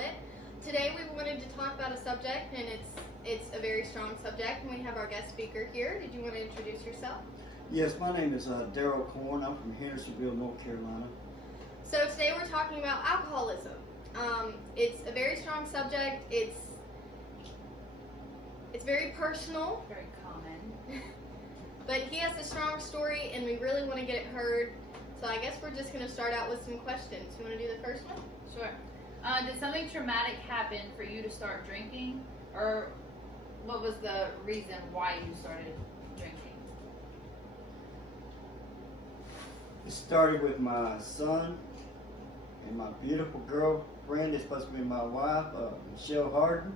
Charlotte. Today we wanted to talk about a subject, and it's a very strong subject, and we have our guest speaker here. Did you want to introduce yourself? Yes, my name is Daryl Korn. I'm from Hendersonville, North Carolina. So today we're talking about alcoholism. It's a very strong subject. It's very personal. Very common. But he has a strong story, and we really want to get it heard. So I guess we're just going to start out with some questions. You want to do the first one? Sure. Did something traumatic happen for you to start drinking? Or what was the reason why you started drinking? It started with my son and my beautiful girlfriend that's supposed to be my wife, Michelle Harden.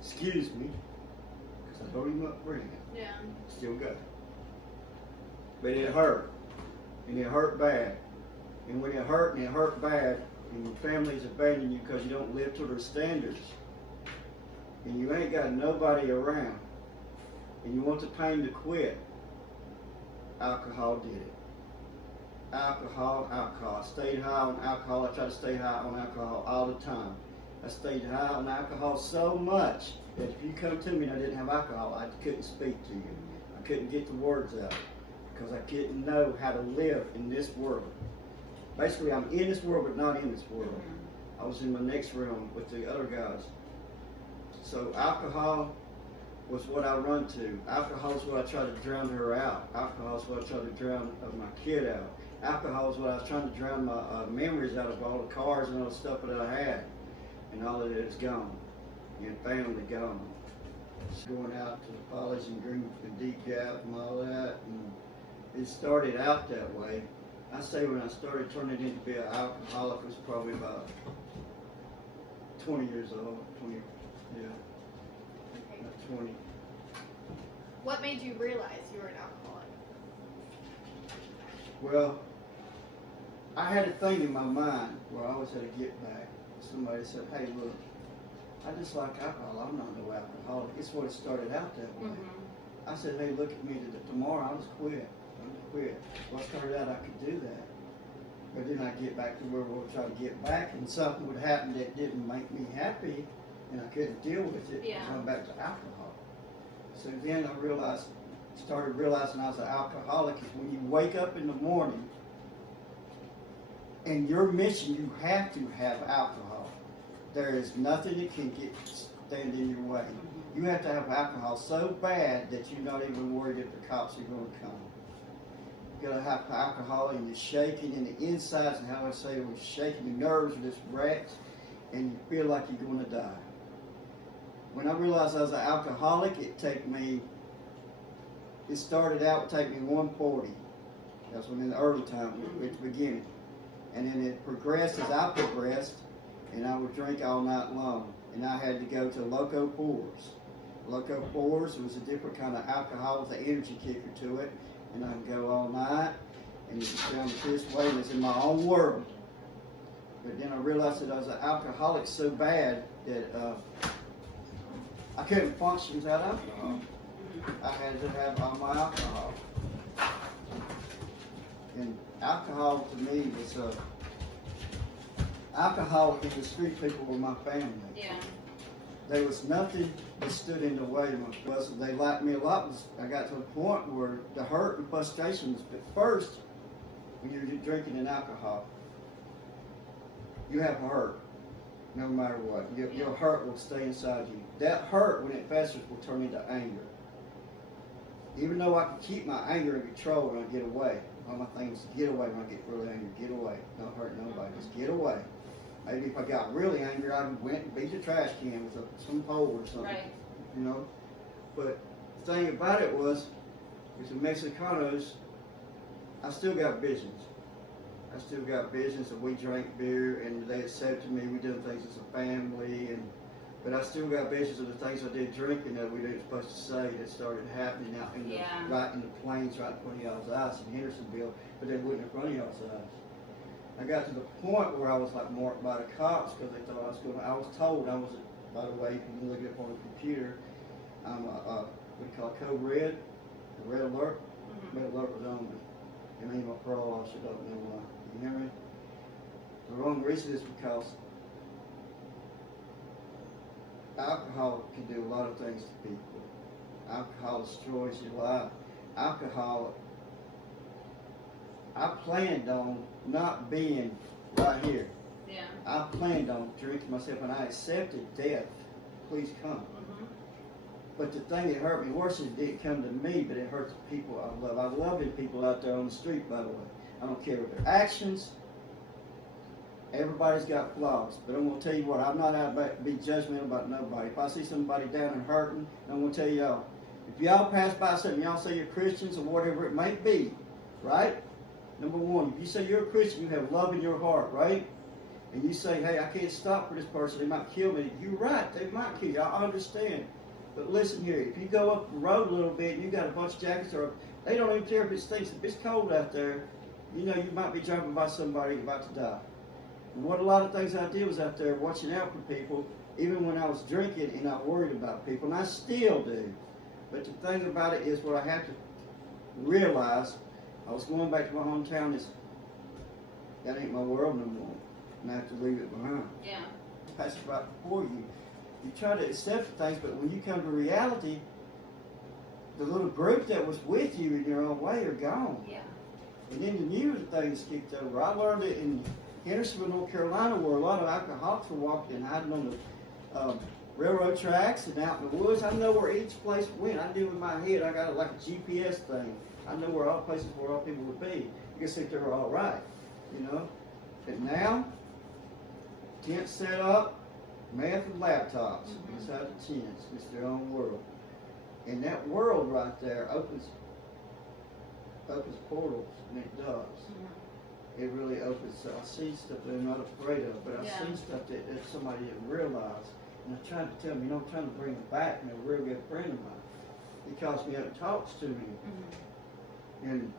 Excuse me, because I told him up bringing it. Yeah. Still got it. But it hurt. And it hurt bad. And when it hurt and it hurt bad, and your family's abandoning you because you don't live to their standards, and you ain't got nobody around, and you want the pain to quit, alcohol did it. Alcohol. I stayed high on alcohol. I try to stay high on alcohol all the time. I stayed high on alcohol so much that if you come to me and I didn't have alcohol, I couldn't speak to you. I couldn't get the words out because I didn't know how to live in this world. Basically, I'm in this world but not in this world. I was in my next realm with the other guys. So alcohol was what I run to. Alcohol is what I try to drown her out. Alcohol is what I try to drown my kid out. Alcohol is what I was trying to drown my memories out of all the cars and all the stuff that I had. And all of it is gone. And family gone. Just going out to the college and drinking and deep gap and all that. And it started out that way. I say when I started turning into be an alcoholic was probably about 20 years old. 20, yeah. Okay. About 20. What made you realize you were an alcoholic? Well, I had a thing in my mind where I always had to get back. Somebody said, hey, look, I just like alcohol. I'm not no alcoholic. It's what it started out that way. Mm-hmm. I said, hey, look at me. Tomorrow I'll just quit. I'm going to quit. Well, I started out I could do that. But then I get back to where we'll try to get back, and something would happen that didn't make me happy, and I couldn't deal with it. Yeah. So I'm back to alcohol. So then I started realizing I was an alcoholic is when you wake up in the morning, and your mission, you have to have alcohol. There is nothing that can stand in your way. You have to have alcohol so bad that you're not even worried if the cops are going to come. You gotta have alcohol and you're shaking in the insides, and how I say it was shaking the nerves of this rat, and you feel like you're going to die. When I realized I was an alcoholic, it started out to take me 140. That's when in the early time, at the beginning. And then it progressed as I progressed, and I would drink all night long. And I had to go to Loco Pours. Loco Pours was a different kind of alcohol with an energy kicker to it. And I would go all night, and it sounded this way, and it's in my own world. But then I realized that I was an alcoholic so bad that I couldn't function without alcohol. I had to have all my alcohol. And alcohol to me was alcohol and the street people were my family. Yeah. There was nothing that stood in the way of my cousin. They liked me a lot. I got to a point where the hurt and frustration was, but first, when you're drinking an alcohol, you have a hurt, no matter what. Your hurt will stay inside you. That hurt, when it festers, will turn into anger. Even though I can keep my anger in control when I get away, all my things get away when I get really angry. Get away. Don't hurt nobody. Just get away. Maybe if I got really angry, I went and beat the trash can with some pole or something. Right. You know? But the thing about it was, with the Mexicanos, I still got visions. I still got visions that we drank beer and they accepted me. We did things as a family, but I still got visions of the things I did drinking that we weren't supposed to say that started happening out in right in the plains, right in front of y'all's eyes in Hendersonville, but they wasn't in front of y'all's eyes. I got to the point where I was like marked by the cops because they thought I was going. I was told I was, by the way, you can look it up on the computer. I'm what do you call it, code red, a red alert. Red alert was on me. It ain't my parole officer don't know why. You hear me? The wrong reason is because alcohol can do a lot of things to people. Alcohol destroys your life. Alcohol, I planned on not being right here. Yeah. I planned on drinking myself, and I accepted death. Please come. Mhm. But the thing that hurt me worse is it didn't come to me, but it hurt the people I love. I love the people out there on the street, by the way. I don't care what their actions. Everybody's got flaws, but I'm gonna tell you what, I'm not out to be judgmental about nobody. If I see somebody down and hurting, I'm gonna tell y'all, if y'all pass by something, y'all say you're Christians or whatever it may be, right? Number one, if you say you're a Christian, you have love in your heart, right? And you say, hey, I can't stop for this person, they might kill me. You're right, they might kill you, I understand. But listen here, if you go up the road a little bit and you got a bunch of jackets, or they don't even care if it stinks, if it's cold out there, you know you might be driving by somebody about to die. And what a lot of things I did was out there watching out for people, even when I was drinking and I worried about people, and I still do. But the thing about it is what I have to realize, I was going back to my hometown, is that ain't my world no more, and I have to leave it behind. Yeah. That's right before you. You try to accept things, but when you come to reality, the little group that was with you in your own way are gone. Yeah. And then the newer things kicked over. I learned it in Hendersonville, North Carolina, where a lot of alcoholics were walking and hiding on the railroad tracks and out in the woods. I know where each place went. I knew in my head, I got it like a GPS thing. I know where all places where all people would be. You can think they were all right, you know. But now, tents set up, meth and laptops inside the tents. It's their own world. And that world right there opens portals, and it does. It really opens. So I see stuff that I'm not afraid of, but I see stuff that somebody didn't realize. And I'm trying to tell me, you know, I'm trying to bring it back. And a real good friend of mine, he calls me up and talks to me. And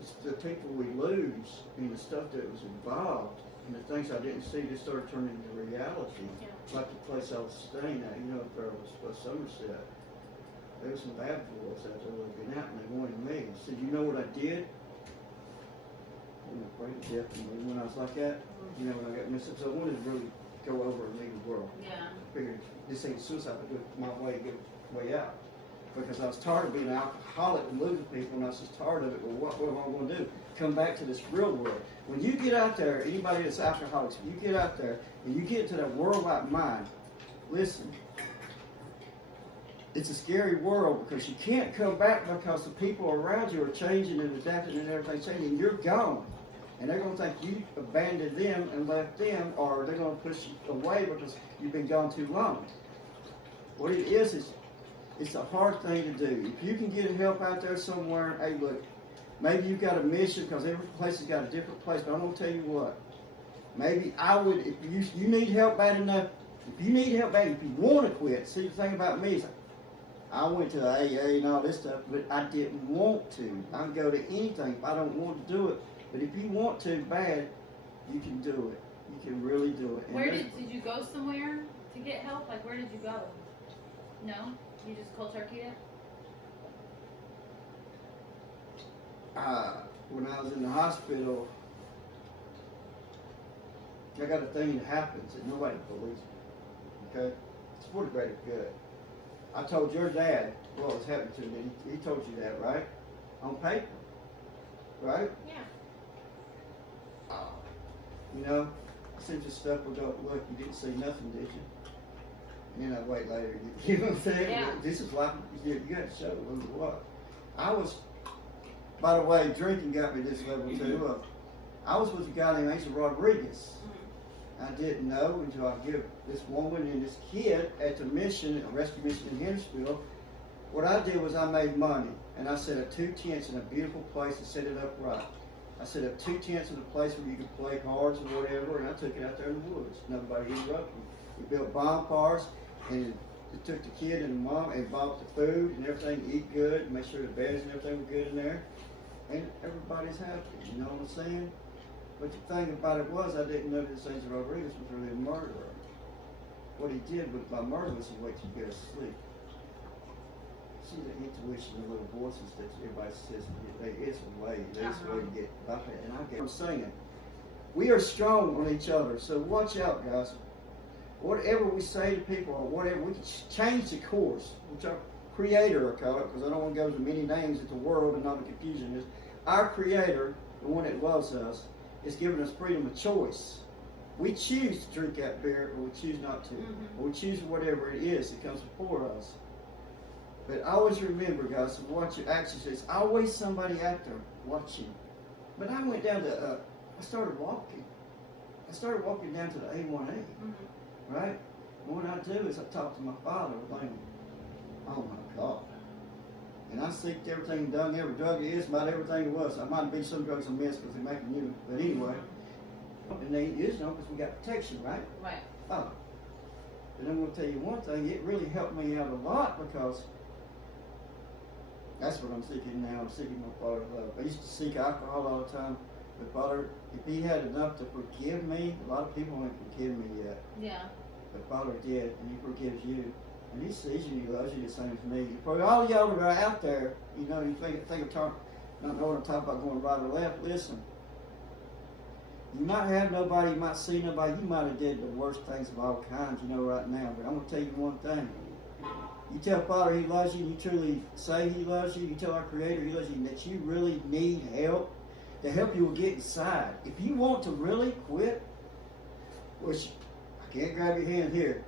it's the people we lose and the stuff that was involved and the things I didn't see just started turning into reality. Yeah. Like the place I was staying at, you know, up there was Somerset. There was some bad boys out there looking out and they wanted me. I said, you know what I did? I'm afraid of death when I was like that. You know, when I got messed up. So I wanted to really go over and leave the world. Yeah. I figured this ain't suicide, but do it my way to get way out. Because I was tired of being an alcoholic and losing people, and I was just tired of it. Well, what am I going to do? Come back to this real world. When you get out there, anybody that's alcoholics, when you get out there and you get to that world-like mind, listen, it's a scary world because you can't come back because the people around you are changing and adapting and everything's changing, and you're gone. And they're going to think you abandoned them and left them, or they're going to push you away because you've been gone too long. What it is it's a hard thing to do. If you can get help out there somewhere, hey, look, maybe you've got a mission because every place has got a different place, but I'm going to tell you what. Maybe I would, if you need help bad enough, if you need help bad, if you want to quit, see the thing about me is I went to AA and all this stuff, but I didn't want to. I can go to anything if I don't want to do it. But if you want to bad, you can do it. You can really do it. And Where did you go somewhere to get help? Like, where did you go? No? You just cold turkeyed it? When I was in the hospital, I got a thing that happens that nobody believes me. Okay? It's for the greater good. I told your dad what was happening to me. He told you that, right? On paper. Right? Yeah. You know, I sent you stuff would go, look, you didn't see nothing, did you? And then I wait later. You know what I'm saying? Yeah. This is like, you got to show them what. I was, by the way, drinking got me this level too. I was with a guy named Asa Rodriguez. I didn't know until I give this woman and this kid at the mission, a rescue mission in Hendersonville. What I did was I made money, and I set up 2 tents in a beautiful place and set it up right. I set up 2 tents in a place where you could play cards or whatever, and I took it out there in the woods. Nobody interrupted me. We built bonfires, and it took the kid and the mom and bought the food and everything to eat good, and make sure the beds and everything were good in there. And everybody's happy, you know what I'm saying? But the thing about it was, I didn't know that Cesar Rodriguez was really a murderer. What he did with my murder was he wait till you go to sleep. See the intuition, the little voices that everybody says, it's a way, there's a way to get about that. And I get, I'm saying, We are strong on each other, so watch out, guys. Whatever we say to people or whatever, we can change the course, which our Creator, I call it, because I don't want to go to many names at the world and all the confusion is. Our Creator, the one that loves us, is giving us freedom of choice. We choose to drink that beer, or we choose not to, or we choose whatever it is that comes before us. But always remember, guys, to watch your actions. There's always somebody out there watching. But I went down to, I started walking. I started walking down to the A1A, right? And what I do is I talk to my father, thinking, oh my God. And I seeked everything done, every drug it is, about everything it was. I might be some drugs I missed because they're making you, but anyway. And they use them because we got protection, right? Right. Oh. But I'm going to tell you one thing, it really helped me out a lot because that's what I'm seeking now. I'm seeking my Father's love. I used to seek alcohol all the time. But Father, if He had enough to forgive me, a lot of people haven't forgiven me yet. Yeah. But Father did, and He forgives you. And He sees you, He loves you the same as me. For all y'all that are out there, you know, you think of talking, not know what I'm talking about going right or left, listen. You might have nobody, you might see nobody, you might have did the worst things of all kinds, you know, right now. But I'm going to tell you one thing. You tell Father He loves you, and you truly say He loves you, you tell our Creator He loves you, and that you really need help, to help you will get inside. If you want to really quit, which I can't grab your hand here,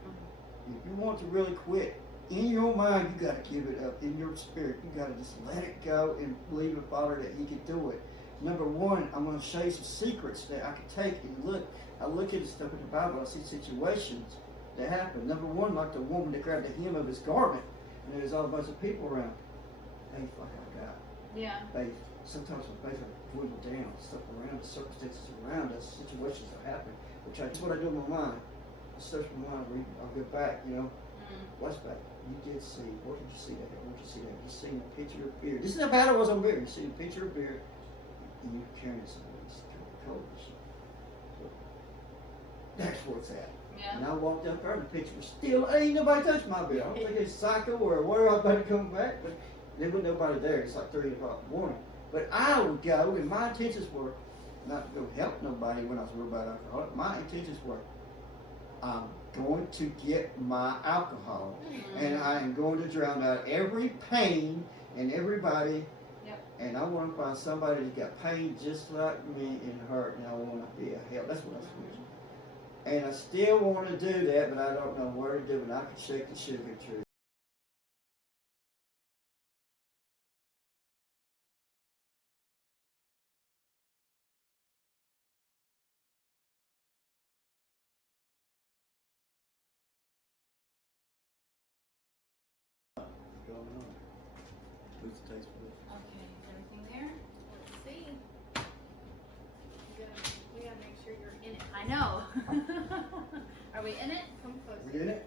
if you want to really quit, in your mind you got to give it up. In your spirit, you got to just let it go and believe in Father that He can do it. Number one, I'm going to show you some secrets that I can take and look. I look at the stuff in the Bible, I see situations that happen. Number one, like the woman that grabbed the hem of His garment, and there's all a bunch of people around. Faith like I got. Yeah. Faith. Sometimes when faith will dwindle down, stuff around us, circumstances around us, situations that happen. That's what I do in my mind. I search my mind, I'll go back, you know. What's back? You did see. What did you see that? What did you see that? You seen a picture of beer. This is how bad it was on beer. You seen a picture of beer, and you're carrying somebody's Coca-Cola. So that's where it's at. Yeah. And I walked up there, and the picture was still, ain't nobody touched my beer. I don't think it's psycho or where I'm about to come back, but there wasn't nobody there. It's like 3 o'clock in the morning. But I would go, and my intentions were not to go help nobody when I was worried about alcohol. My intentions were, I'm going to get my alcohol, and I am going to drown out every pain and everybody. Yep. And I want to find somebody that got pain just like me and hurt, and I want to be a help. That's what I was doing. And I still want to do that, but I don't know where to do it. And I can shake the sugar tree. Going on. Who's the taste for this? Okay. Is everything there? Let's see. We gotta make sure you're in it. I know. Are we in it? Come closer. We did it?